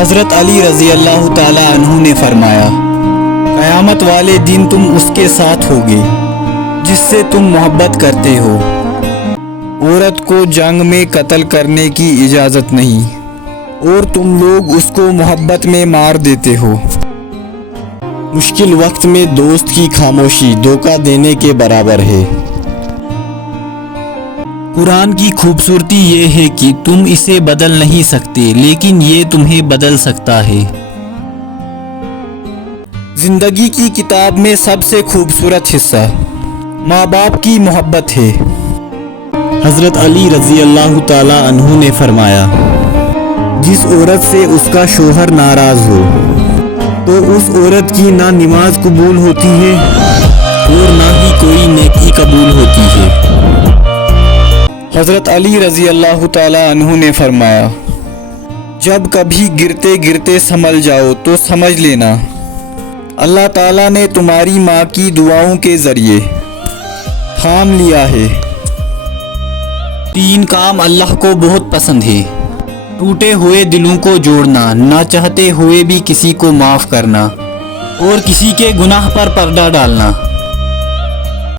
حضرت علی رضی اللہ تعالی عنہ نے فرمایا، قیامت والے دن تم اس کے ساتھ ہوگے جس سے تم محبت کرتے ہو۔ عورت کو جنگ میں قتل کرنے کی اجازت نہیں، اور تم لوگ اس کو محبت میں مار دیتے ہو۔ مشکل وقت میں دوست کی خاموشی دھوکہ دینے کے برابر ہے۔ قرآن کی خوبصورتی یہ ہے کہ تم اسے بدل نہیں سکتے، لیکن یہ تمہیں بدل سکتا ہے۔ زندگی کی کتاب میں سب سے خوبصورت حصہ ماں باپ کی محبت ہے۔ حضرت علی رضی اللہ تعالی عنہ نے فرمایا، جس عورت سے اس کا شوہر ناراض ہو تو اس عورت کی نہ نماز قبول ہوتی ہے اور نہ ہی کوئی نیکی قبول ہوتی ہے۔ حضرت علی رضی اللہ تعالی عنہ نے فرمایا، جب کبھی گرتے گرتے سنبھل جاؤ تو سمجھ لینا اللہ تعالیٰ نے تمہاری ماں کی دعاؤں کے ذریعے تھام لیا ہے۔ 3 کام اللہ کو بہت پسند ہے: ٹوٹے ہوئے دلوں کو جوڑنا، نہ چاہتے ہوئے بھی کسی کو معاف کرنا، اور کسی کے گناہ پر پردہ ڈالنا۔